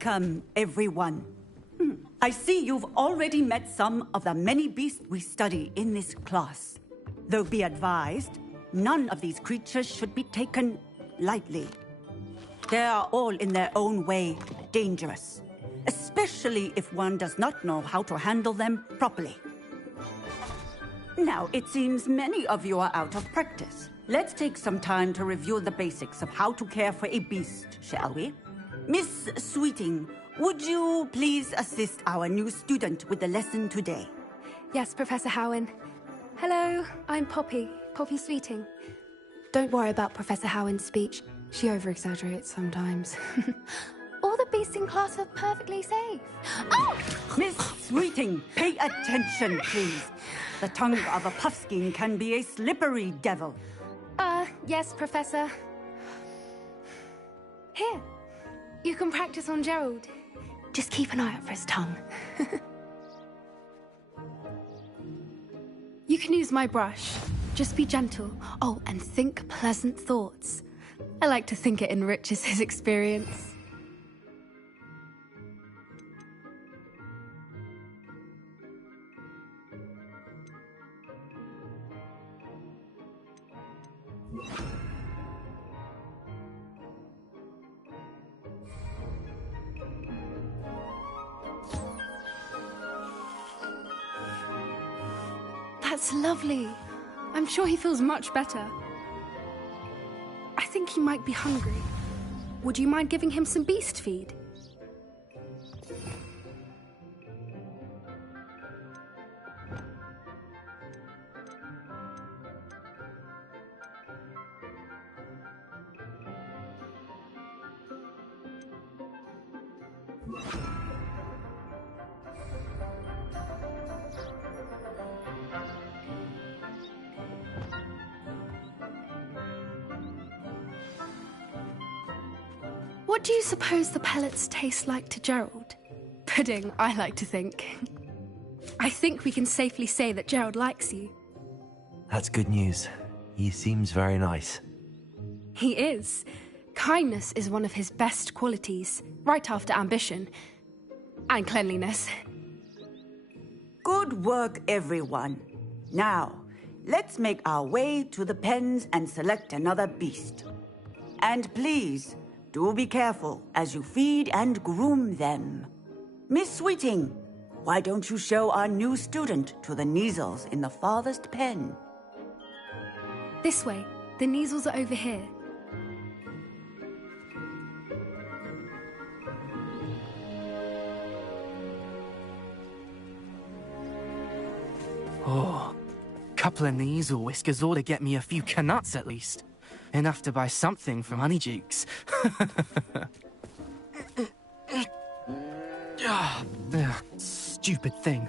Welcome, everyone. I see you've already met some of the many beasts we study in this class. Though be advised, none of these creatures should be taken lightly. They are all in their own way dangerous, especially if one does not know how to handle them properly. Now, it seems many of you are out of practice. Let's take some time to review the basics of how to care for a beast, shall we? Miss Sweeting, would you please assist our new student with the lesson today? Yes, Professor Howen. Hello, I'm Poppy Sweeting. Don't worry about Professor Howen's speech. She over-exaggerates sometimes. All the beasts in class are perfectly safe. Oh! Miss Sweeting, pay attention, please. The tongue of a puffskein can be a slippery devil. Yes, Professor. Here, you can practice on Gerald. Just keep an eye out for his tongue. You can use my brush. Just be gentle. Oh, and think pleasant thoughts. I like to think it enriches his experience. That's lovely. I'm sure he feels much better. I think he might be hungry. Would you mind giving him some beast feed? What do you suppose the pellets taste like to Gerald? Pudding, I like to think. I think we can safely say that Gerald likes you. That's good news. He seems very nice. He is. Kindness is one of his best qualities, right after ambition. And cleanliness. Good work, everyone. Now, let's make our way to the pens and select another beast. And please, do be careful as you feed and groom them. Miss Sweeting, why don't you show our new student to the Kneazles in the farthest pen? This way. The Kneazles are over here. Oh, couple of Kneazle whiskers ought to get me a few canuts at least. Enough to buy something from Honeydukes. Stupid thing.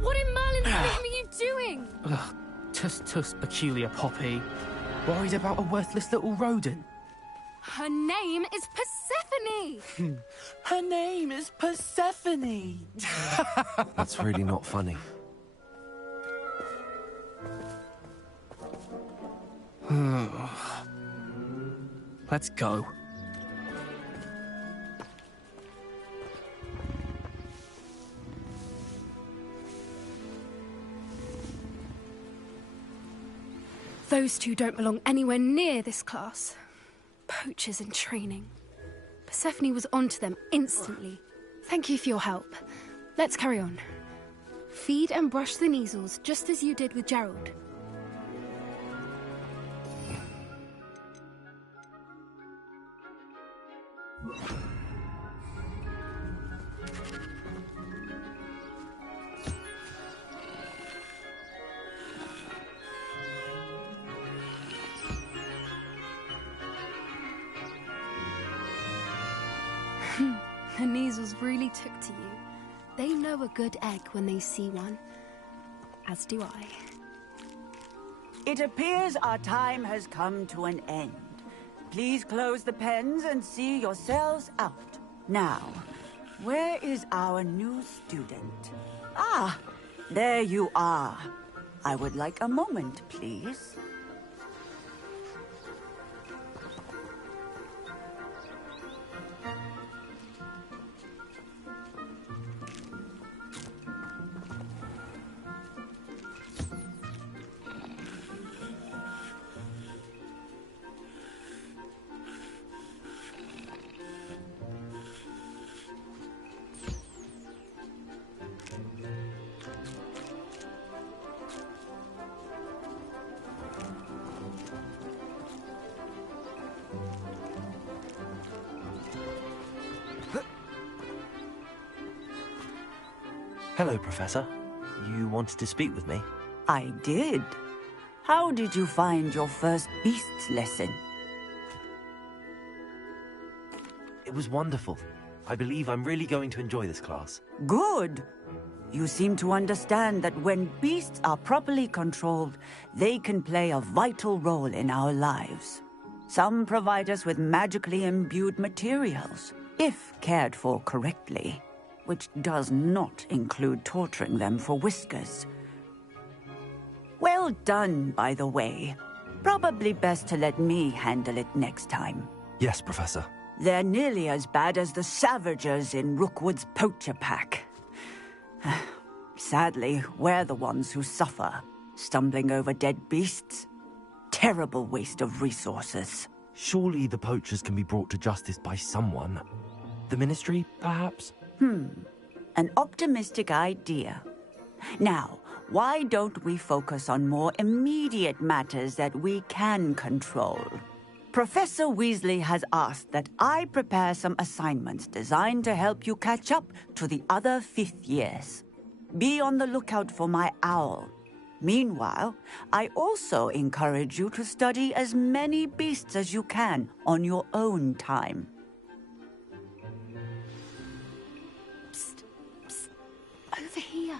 What in Merlin's name are you doing? Tuss, peculiar Poppy. Worried about a worthless little rodent. Her name is Persephone! Her name is Persephone! That's really not funny. Let's go. Those two don't belong anywhere near this class. Poachers in training. Persephone was onto them instantly. Thank you for your help. Let's carry on. Feed and brush the Kneazles just as you did with Gerald. The Kneazles really took to you. They know a good egg when they see one. As do I. It appears our time has come to an end. Please close the pens and see yourselves out. Now, where is our new student? Ah, there you are. I would like a moment, please. Hello, Professor. You wanted to speak with me? I did. How did you find your first beasts lesson? It was wonderful. I believe I'm really going to enjoy this class. Good. You seem to understand that when beasts are properly controlled, they can play a vital role in our lives. Some provide us with magically imbued materials, if cared for correctly, which does not include torturing them for whiskers. Well done, by the way. Probably best to let me handle it next time. Yes, Professor. They're nearly as bad as the Savagers in Rookwood's poacher pack. Sadly, we're the ones who suffer, stumbling over dead beasts. Terrible waste of resources. Surely the poachers can be brought to justice by someone. The Ministry, perhaps? An optimistic idea. Now, why don't we focus on more immediate matters that we can control? Professor Weasley has asked that I prepare some assignments designed to help you catch up to the other fifth years. Be on the lookout for my owl. Meanwhile, I also encourage you to study as many beasts as you can on your own time. Psst, psst. Over here.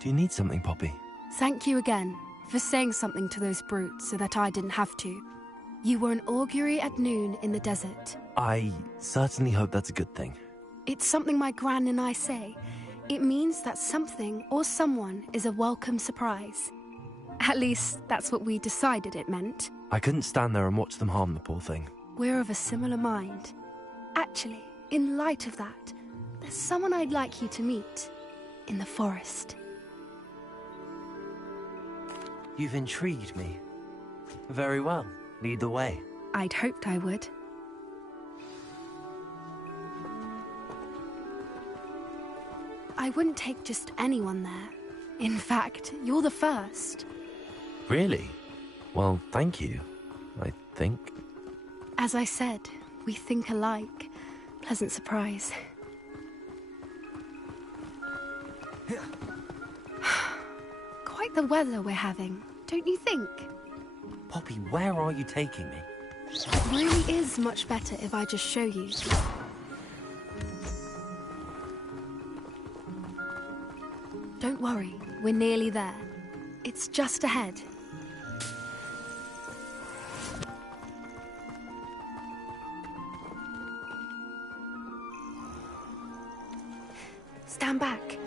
Do you need something, Poppy? Thank you again for saying something to those brutes so that I didn't have to. You were an augury at noon in the desert. I certainly hope that's a good thing. It's something my gran and I say. It means that something or someone is a welcome surprise. At least, that's what we decided it meant. I couldn't stand there and watch them harm the poor thing. We're of a similar mind. Actually, in light of that, there's someone I'd like you to meet. In the forest. You've intrigued me. Very well. Lead the way. I'd hoped I would. I wouldn't take just anyone there. In fact, you're the first. Really? Well, thank you, I think. As I said, we think alike. Pleasant surprise. Quite the weather we're having, don't you think? Poppy, where are you taking me? It really is much better if I just show you. Don't worry, we're nearly there. It's just ahead. Stand back.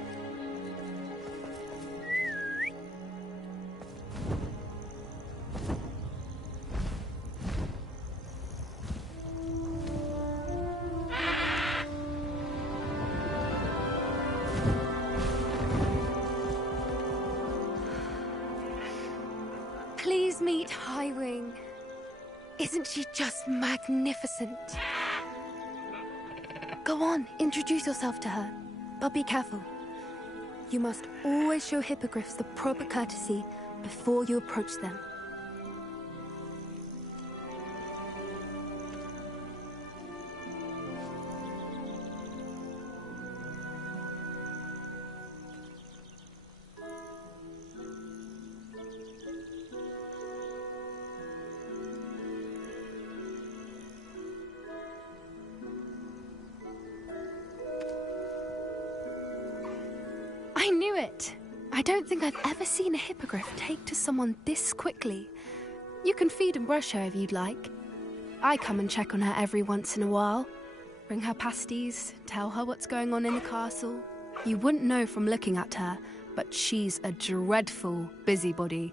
Please meet Highwing. Isn't she just magnificent? Go on, introduce yourself to her. But be careful. You must always show hippogriffs the proper courtesy before you approach them. I knew it! I don't think I've ever seen a hippogriff take to someone this quickly. You can feed and brush her if you'd like. I come and check on her every once in a while. Bring her pasties, tell her what's going on in the castle. You wouldn't know from looking at her, but she's a dreadful busybody.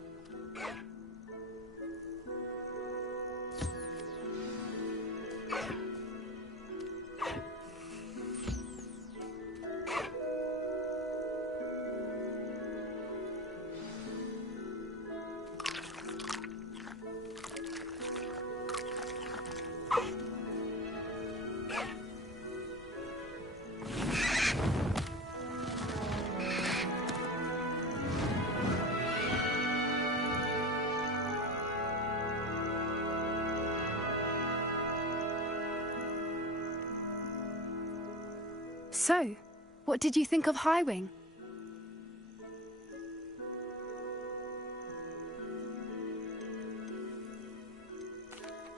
So, what did you think of Highwing?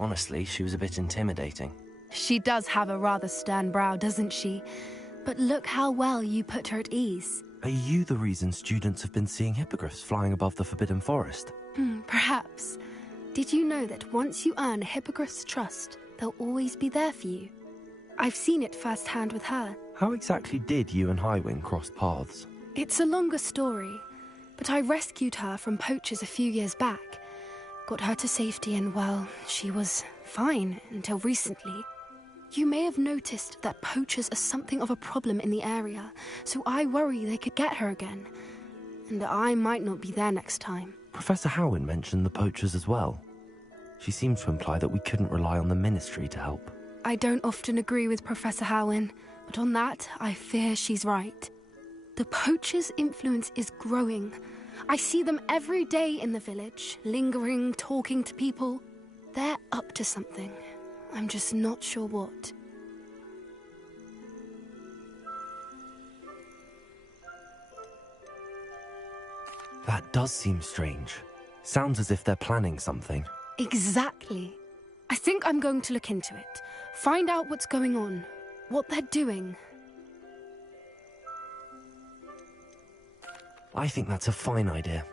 Honestly, she was a bit intimidating. She does have a rather stern brow, doesn't she? But look how well you put her at ease. Are you the reason students have been seeing hippogriffs flying above the Forbidden Forest? Perhaps. Did you know that once you earn a hippogriff's trust, they'll always be there for you? I've seen it firsthand with her. How exactly did you and Highwing cross paths? It's a longer story, but I rescued her from poachers a few years back. Got her to safety and, well, she was fine until recently. You may have noticed that poachers are something of a problem in the area, so I worry they could get her again. And I might not be there next time. Professor Howin mentioned the poachers as well. She seemed to imply that we couldn't rely on the Ministry to help. I don't often agree with Professor Howin, but on that, I fear she's right. The poachers' influence is growing. I see them every day in the village, lingering, talking to people. They're up to something. I'm just not sure what. That does seem strange. Sounds as if they're planning something. Exactly. I think I'm going to look into it. Find out what's going on, what they're doing. I think that's a fine idea.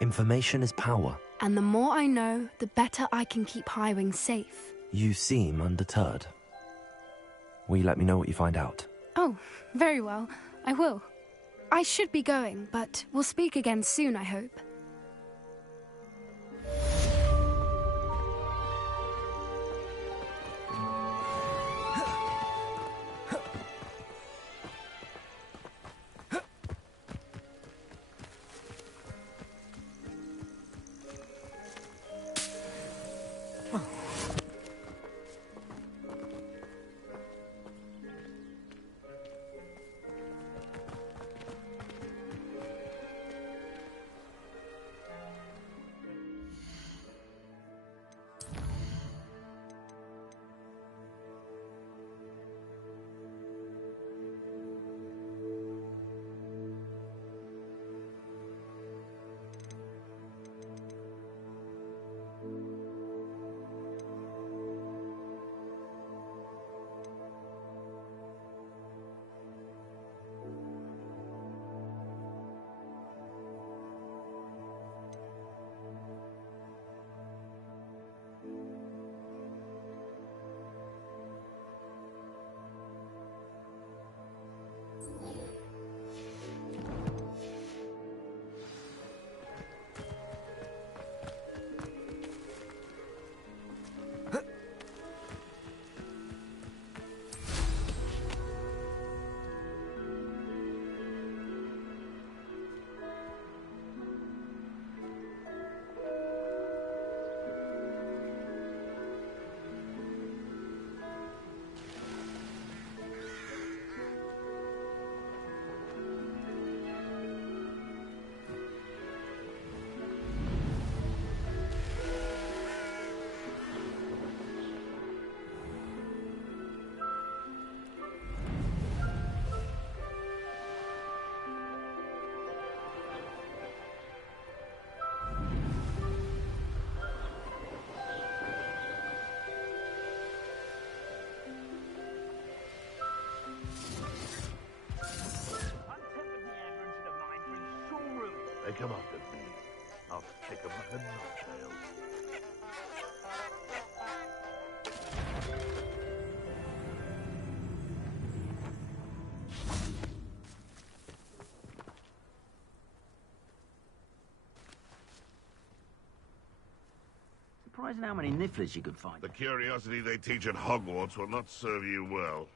Information is power. And the more I know, the better I can keep Highwing safe. You seem undeterred. Will you let me know what you find out? Oh, very well. I will. I should be going, but we'll speak again soon, I hope. come after me. I'll kick 'em like a nutshell. Surprising how many nifflers you can find. The curiosity they teach at Hogwarts will not serve you well.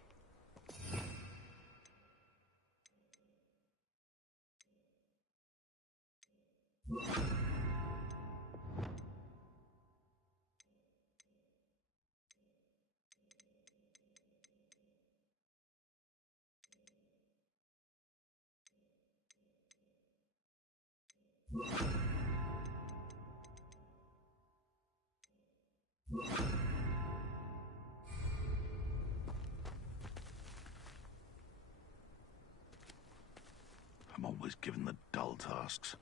I'm always given the dull tasks.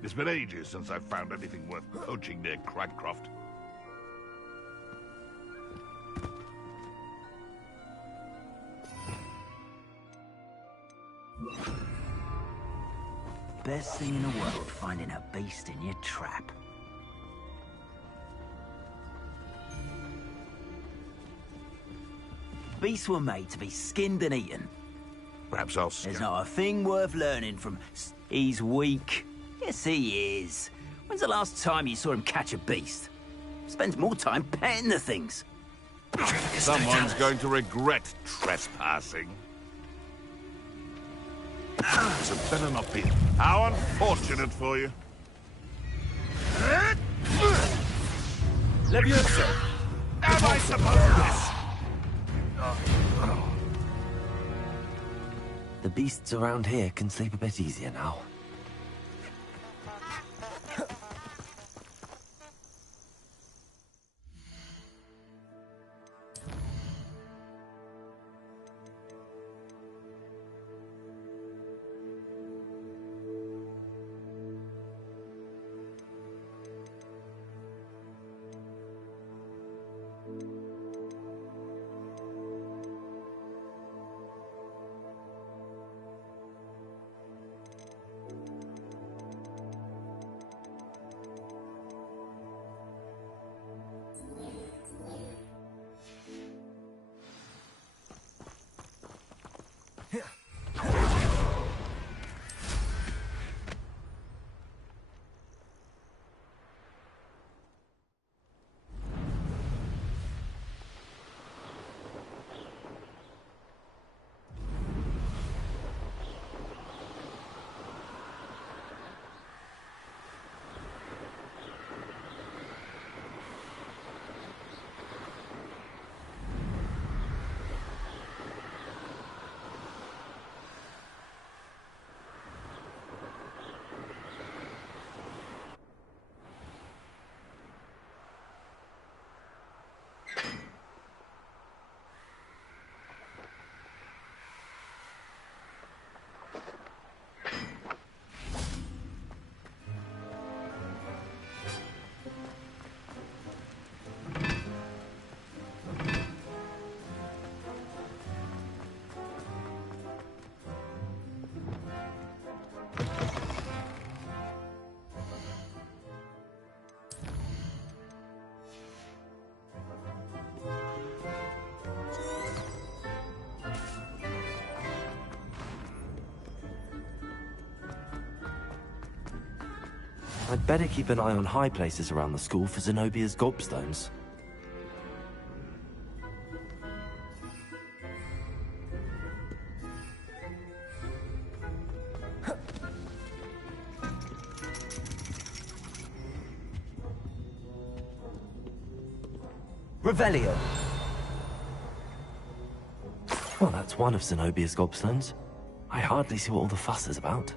It's been ages since I've found anything worth poaching near Cragcroft. Best thing in the world, finding a beast in your trap. Beasts were made to be skinned and eaten. Perhaps I'll There's not a thing worth learning from... He's weak. Yes, he is. When's the last time you saw him catch a beast? Spends more time petting the things. Someone's going to regret trespassing. So better not be. How unfortunate for you. Leviosa! Am I supposed to this? The beasts around here can sleep a bit easier now. I'd better keep an eye on high places around the school for Zenobia's gobstones. Revelio. Well, that's one of Zenobia's gobstones. I hardly see what all the fuss is about.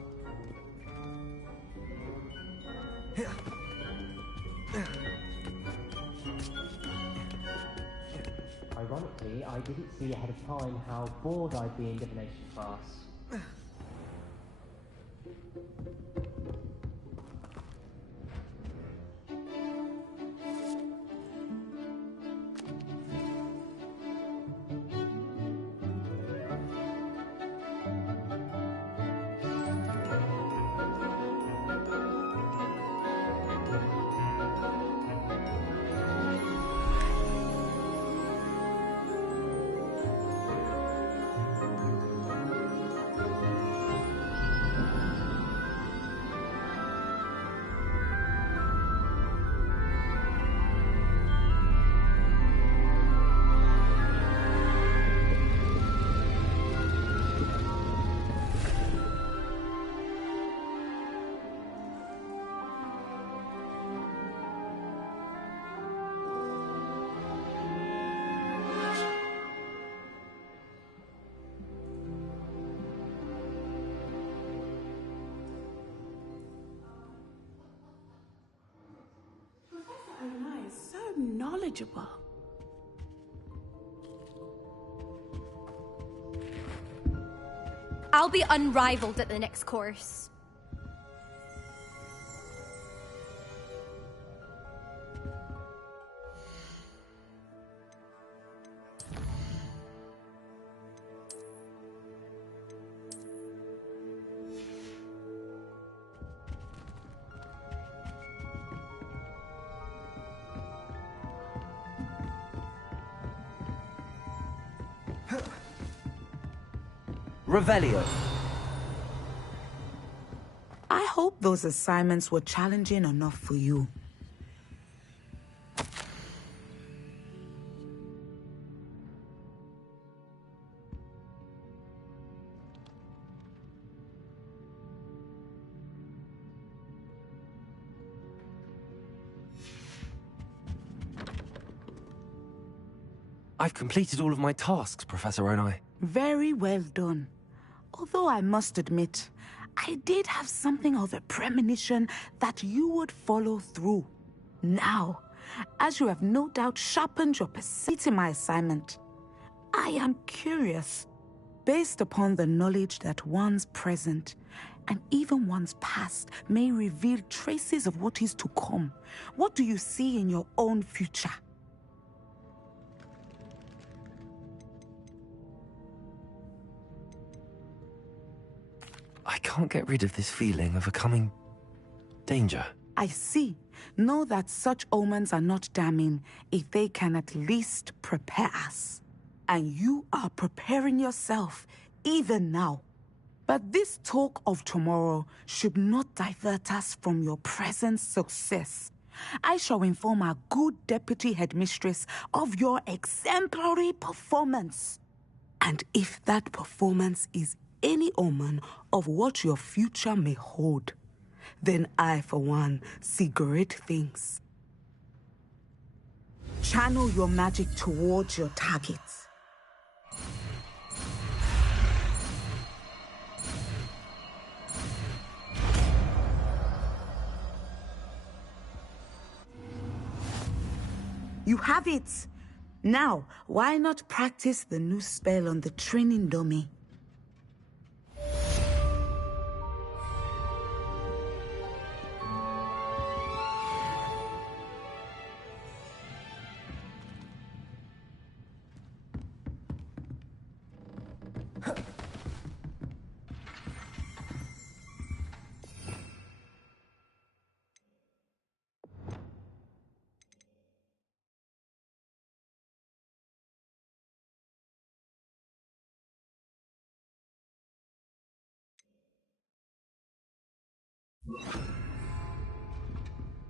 Ironically, I didn't see ahead of time how bored I'd be in divination class. Knowledgeable. I'll be unrivaled at the next course. Revelio. I hope those assignments were challenging enough for you. I've completed all of my tasks, Professor Onai. Very well done. Although I must admit, I did have something of a premonition that you would follow through. Now, as you have no doubt sharpened your pursuit in my assignment, I am curious, based upon the knowledge that one's present and even one's past may reveal traces of what is to come. What do you see in your own future? I can't get rid of this feeling of a coming danger. I see. Know that such omens are not damning if they can at least prepare us. And you are preparing yourself, even now. But this talk of tomorrow should not divert us from your present success. I shall inform our good deputy headmistress of your exemplary performance. And if that performance is any omen of what your future may hold, then I, for one, see great things. Channel your magic towards your targets. You have it! Now, why not practice the new spell on the training dummy?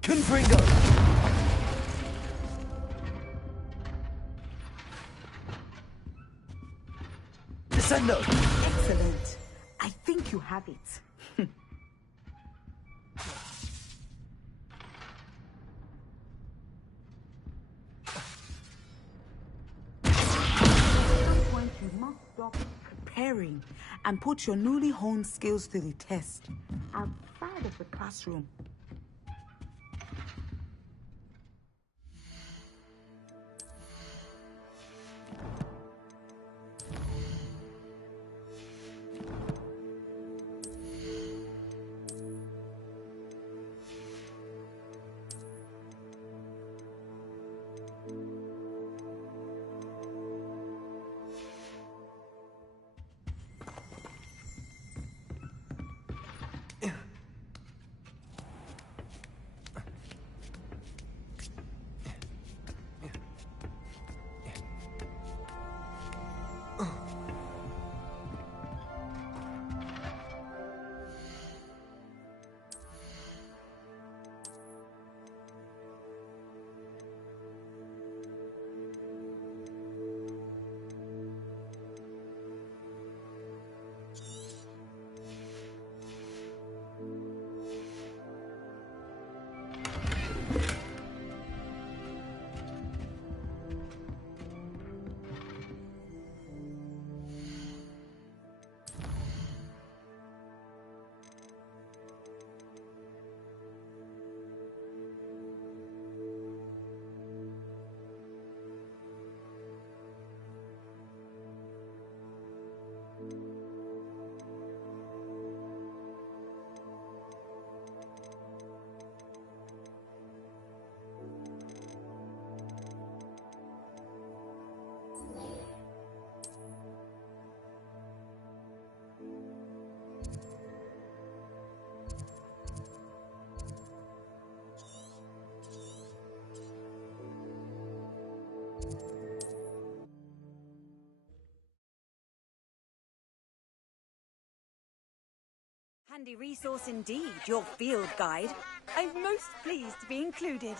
Confringo! Descendo! Excellent. I think you have it. At some point, you must stop preparing and put your newly honed skills to the test outside of the classroom. handy resource indeed, your field guide. I'm most pleased to be included.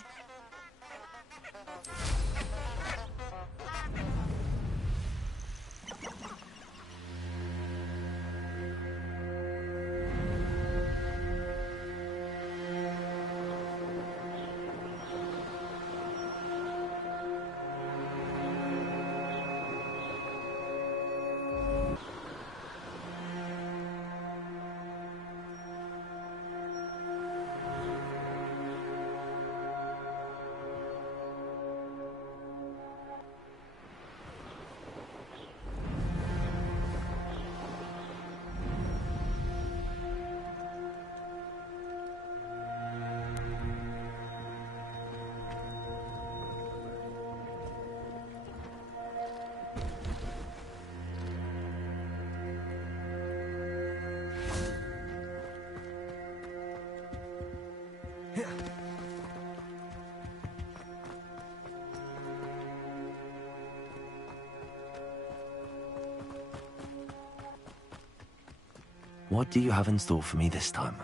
What do you have in store for me this time?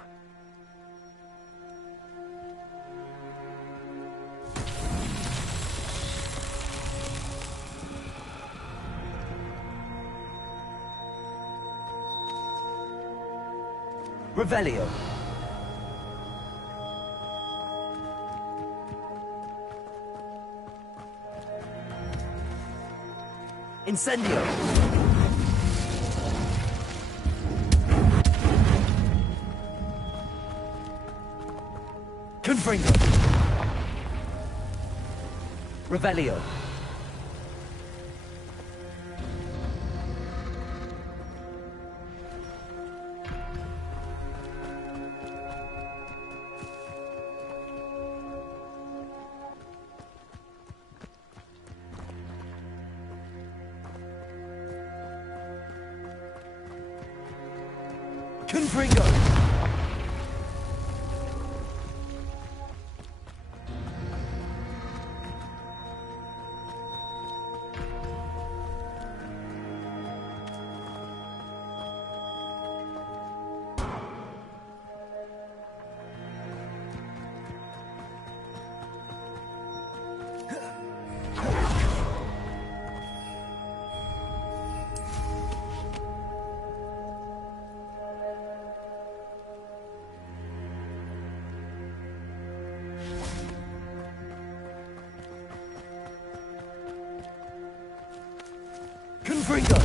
Revelio. Incendio. Confringo. Revelio. Confringo. Confringo.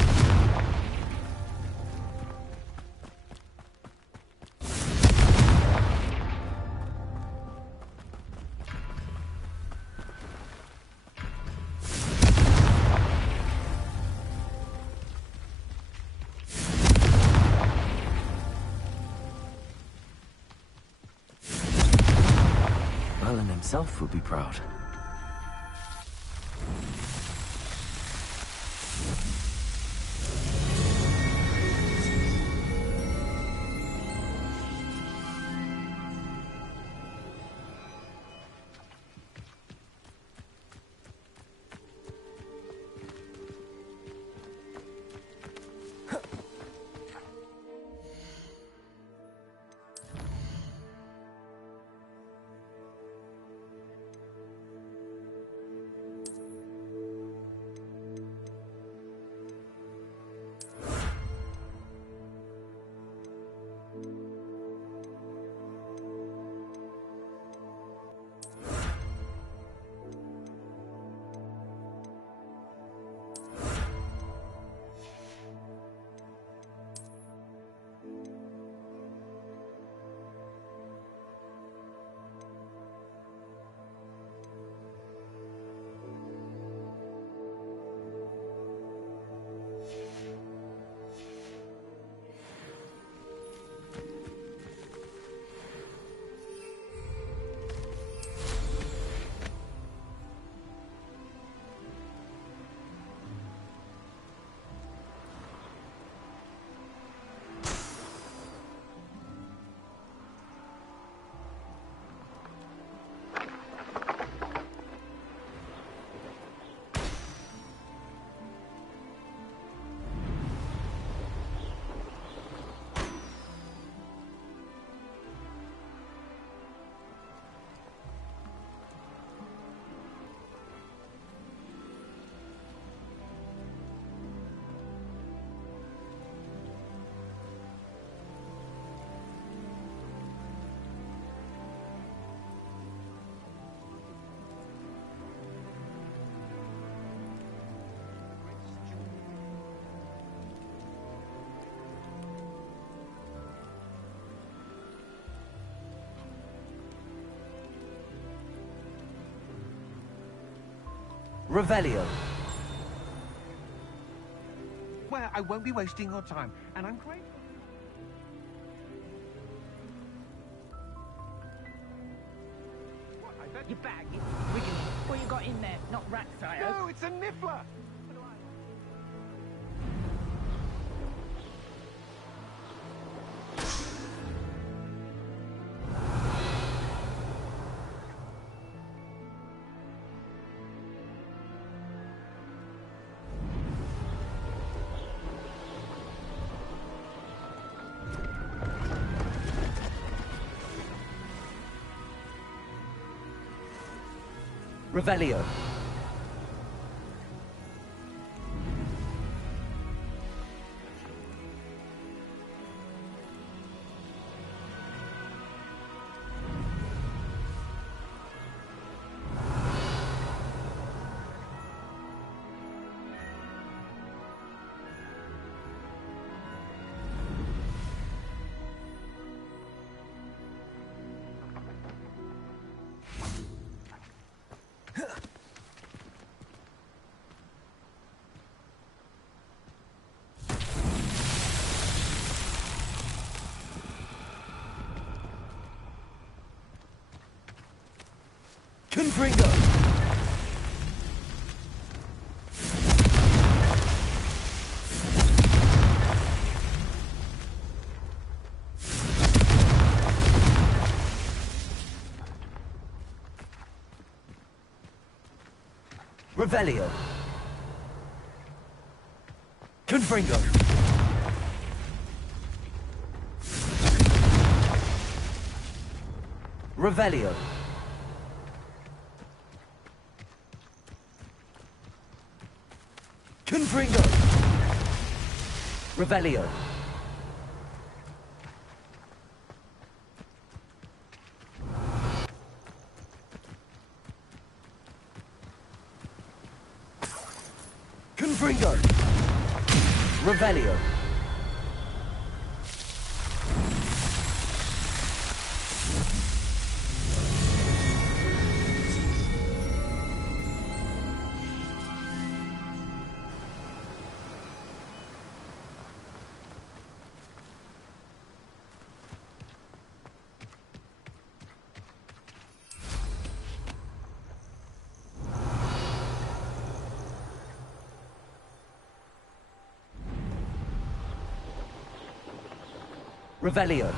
Merlin himself would be proud. Revelio. Well, I won't be wasting your time, and I'm grateful. Your bag, Wiggin. What you got in there? Not rats, I hope. No, it's a niffler! Revelio. Confringo! Revelio. Confringo. Revelio. Confringo. Revelio. Confringo. Revelio. Revelio.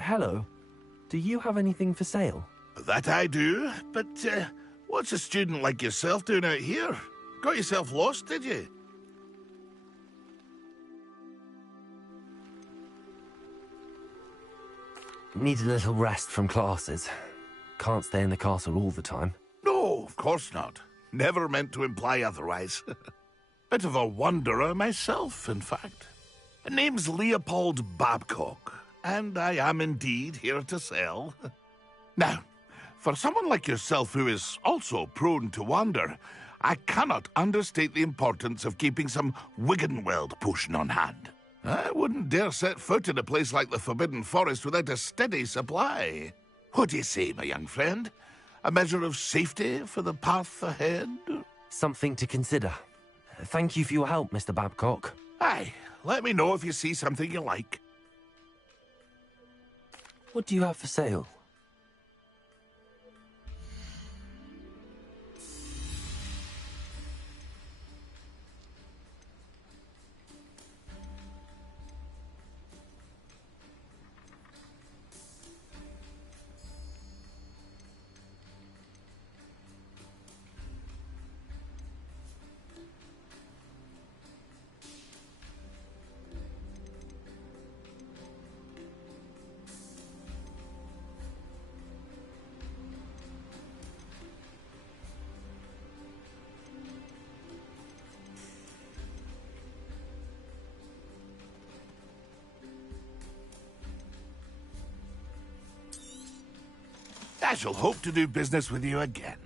Hello. Do you have anything for sale? That I do, but what's a student like yourself doing out here? Got yourself lost, did you? Need a little rest from classes. Can't stay in the castle all the time. No, of course not. Never meant to imply otherwise. Bit of a wanderer myself, in fact. Name's Leopold Babcock, and I am indeed here to sell. Now, for someone like yourself who is also prone to wander, I cannot understate the importance of keeping some Wiggenweld potion on hand. I wouldn't dare set foot in a place like the Forbidden Forest without a steady supply. What do you say, my young friend? A measure of safety for the path ahead? Something to consider. Thank you for your help, Mr. Babcock. Aye, let me know if you see something you like. What do you have for sale? I shall hope to do business with you again.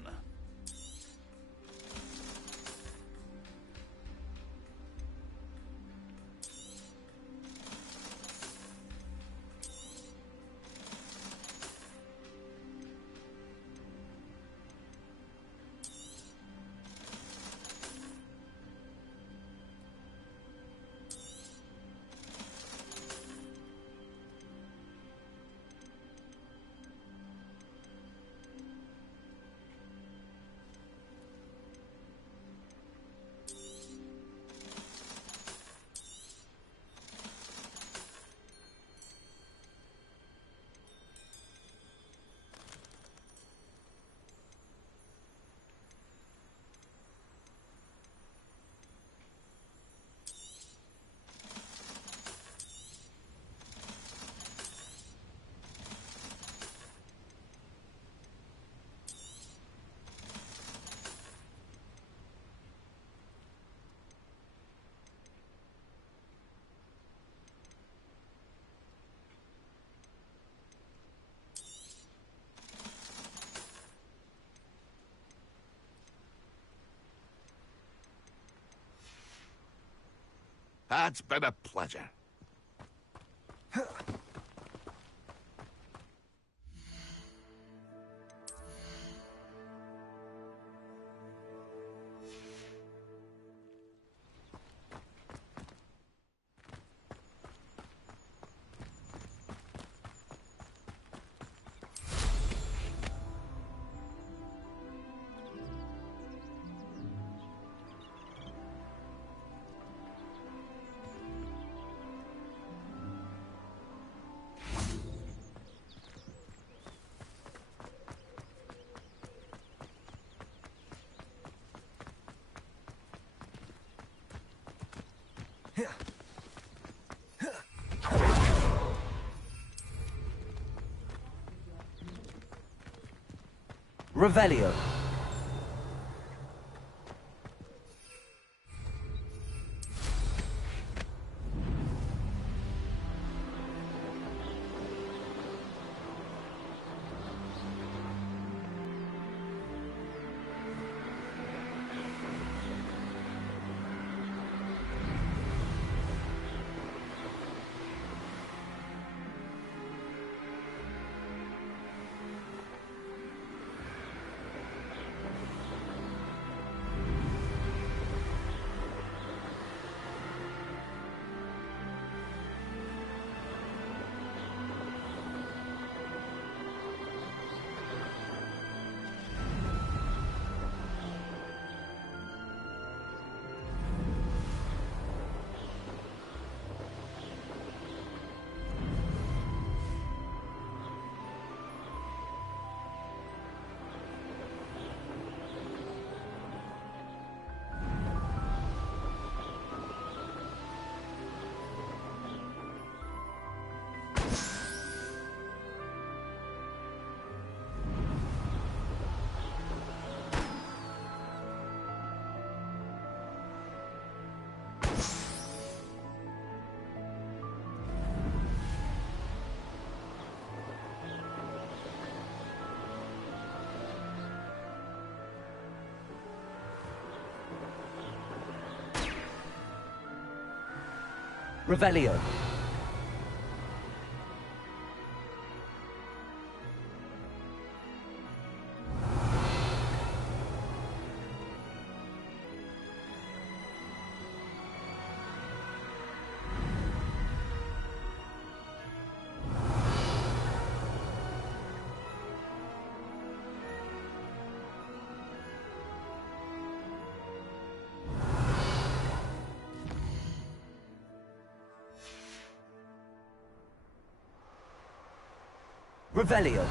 It's been a pleasure. Revelio. Revelio. Revelio.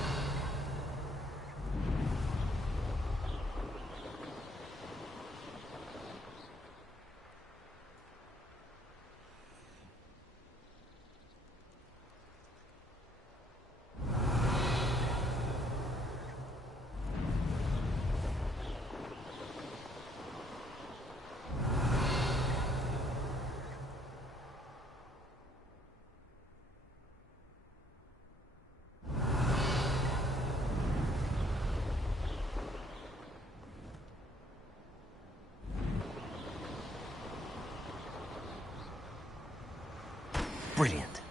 Brilliant.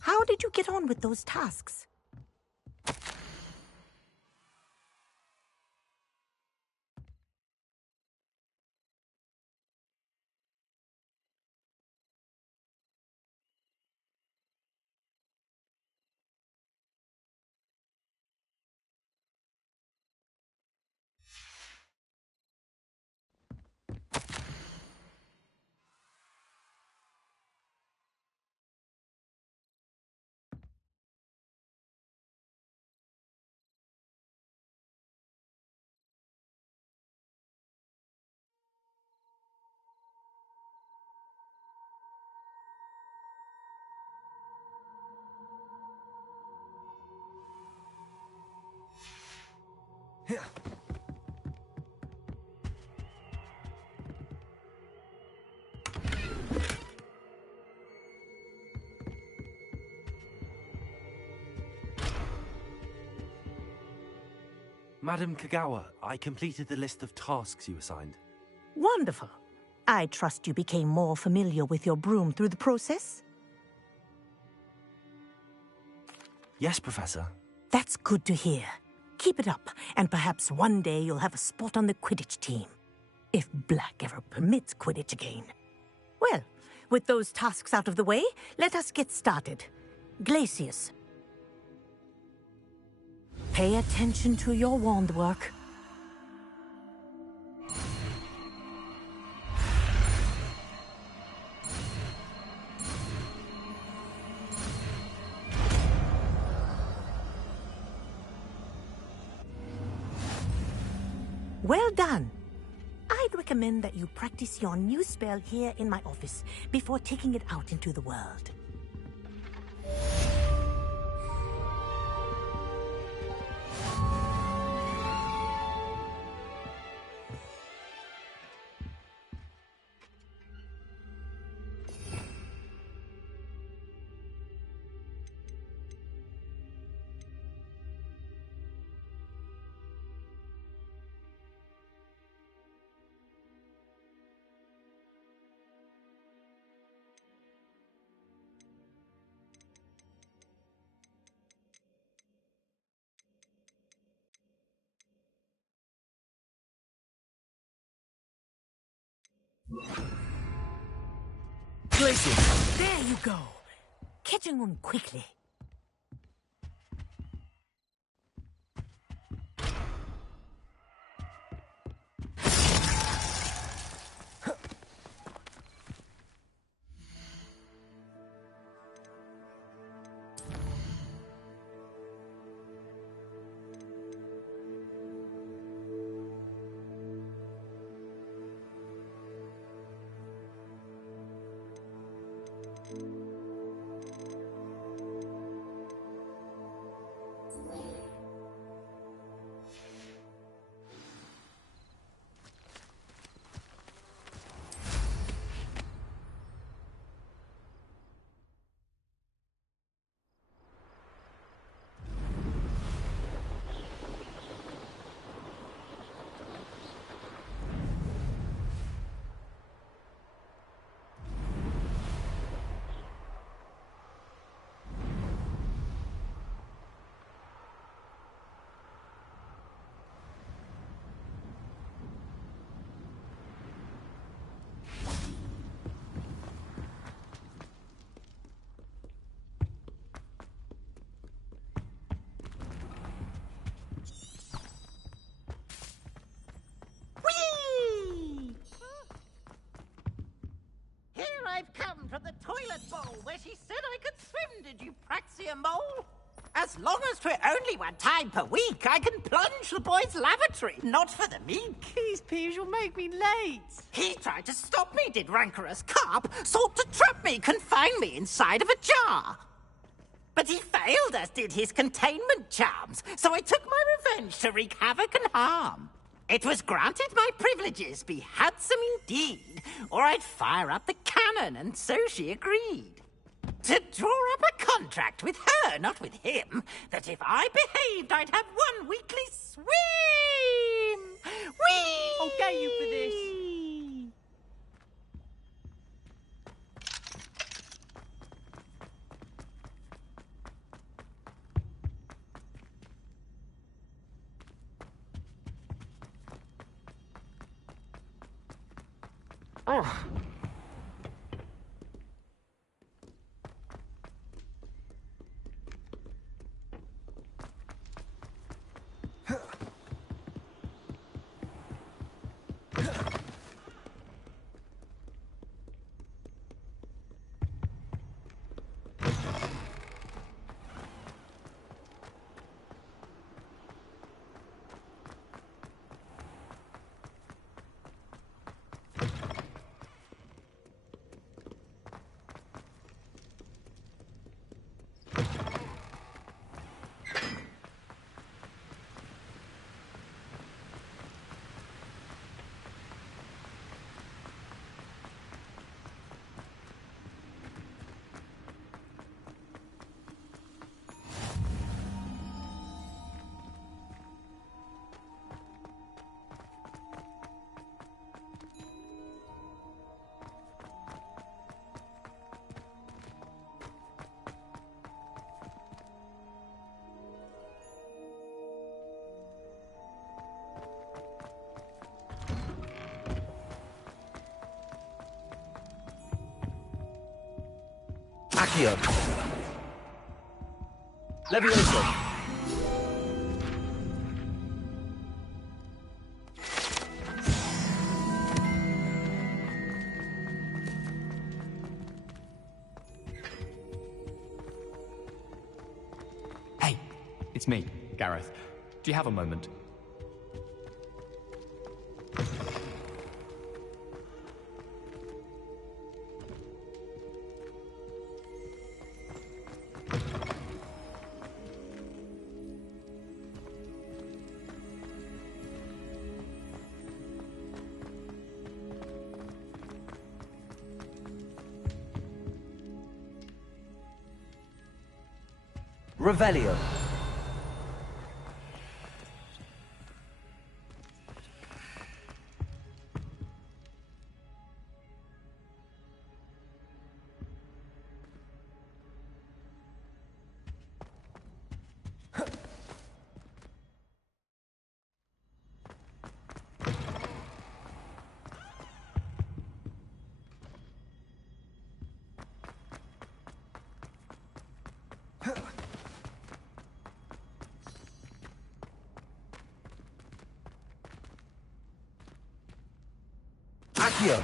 How did you get on with those tasks? Madam Kagawa, I completed the list of tasks you assigned. Wonderful. I trust you became more familiar with your broom through the process? Yes, Professor. That's good to hear. Keep it up, and perhaps one day you'll have a spot on the Quidditch team. If Black ever permits Quidditch again. Well, with those tasks out of the way, let us get started. Glacius. Pay attention to your wand work. Well done. I'd recommend that you practice your new spell here in my office before taking it out into the world. Glacius! There you go. Catching on quickly. I've come from the toilet bowl where she said I could swim, did you praxia mole? As long as 'twere only 1 time per week, I can plunge the boy's lavatory, not for the meek. These peeves will make me late. He tried to stop me, did rancorous carp, sought to trap me, confine me inside of a jar. But he failed, as did his containment charms, so I took my revenge to wreak havoc and harm. It was granted my privileges be handsome indeed, or I'd fire up the cannon, and so she agreed. To draw up a contract with her, not with him, that if I behaved, I'd have 1 weekly swim! Whee! I'll get you for this. Oh. Accio. Levioso. Hey, it's me, Gareth. Do you have a moment? Revelio. Accio.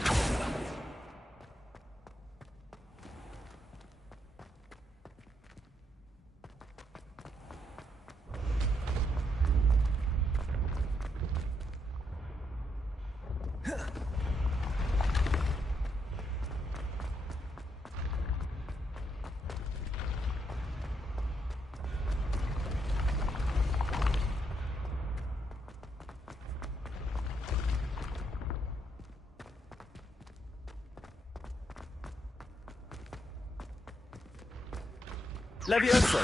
Levioso.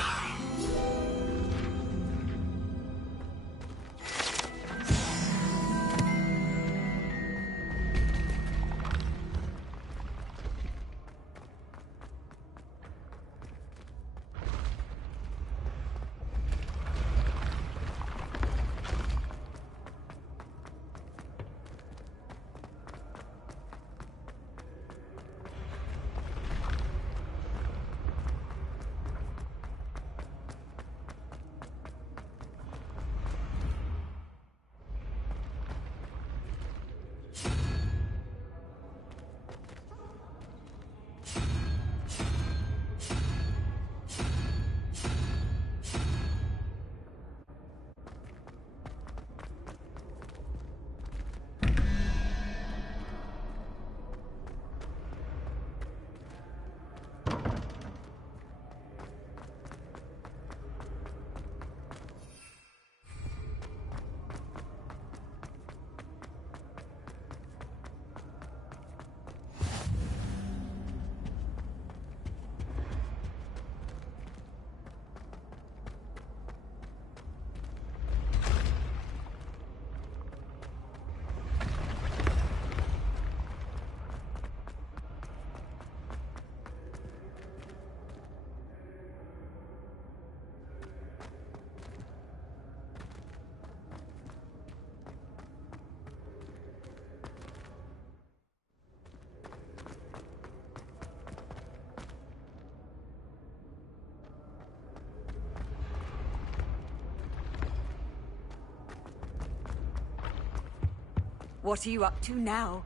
What are you up to now?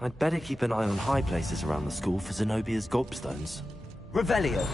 I'd better keep an eye on high places around the school for Zenobia's gobstones. Revelio.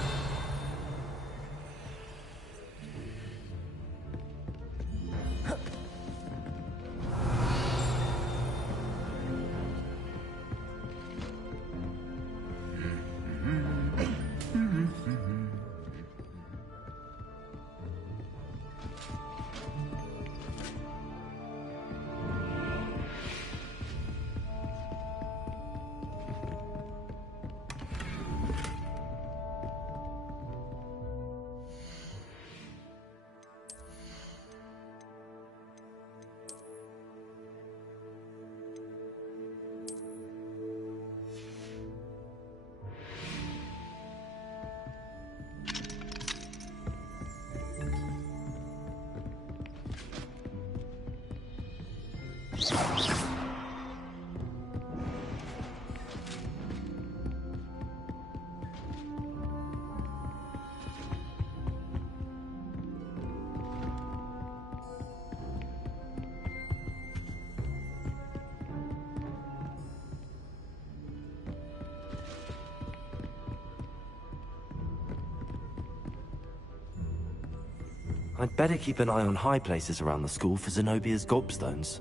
I'd better keep an eye on high places around the school for Zenobia's gobstones.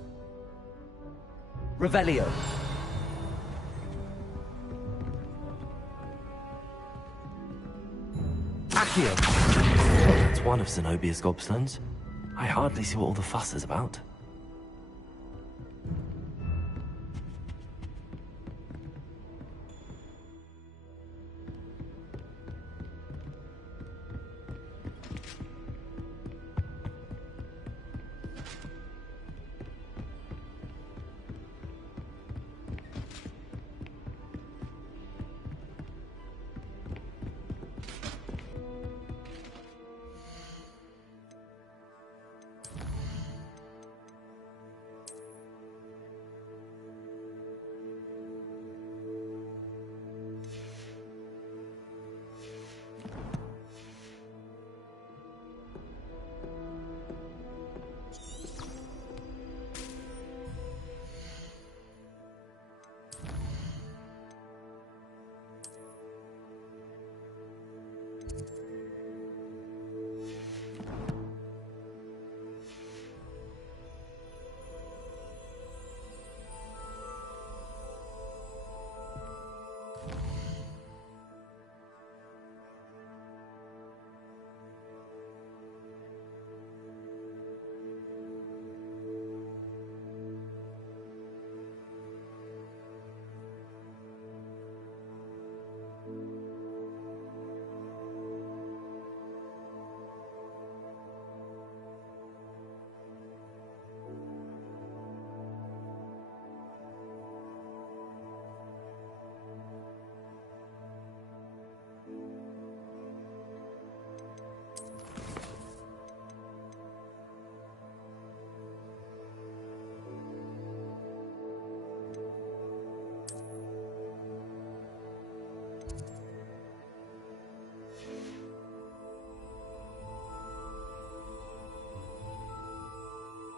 Revelio. It's one of Zenobia's gobstones. I hardly see what all the fuss is about.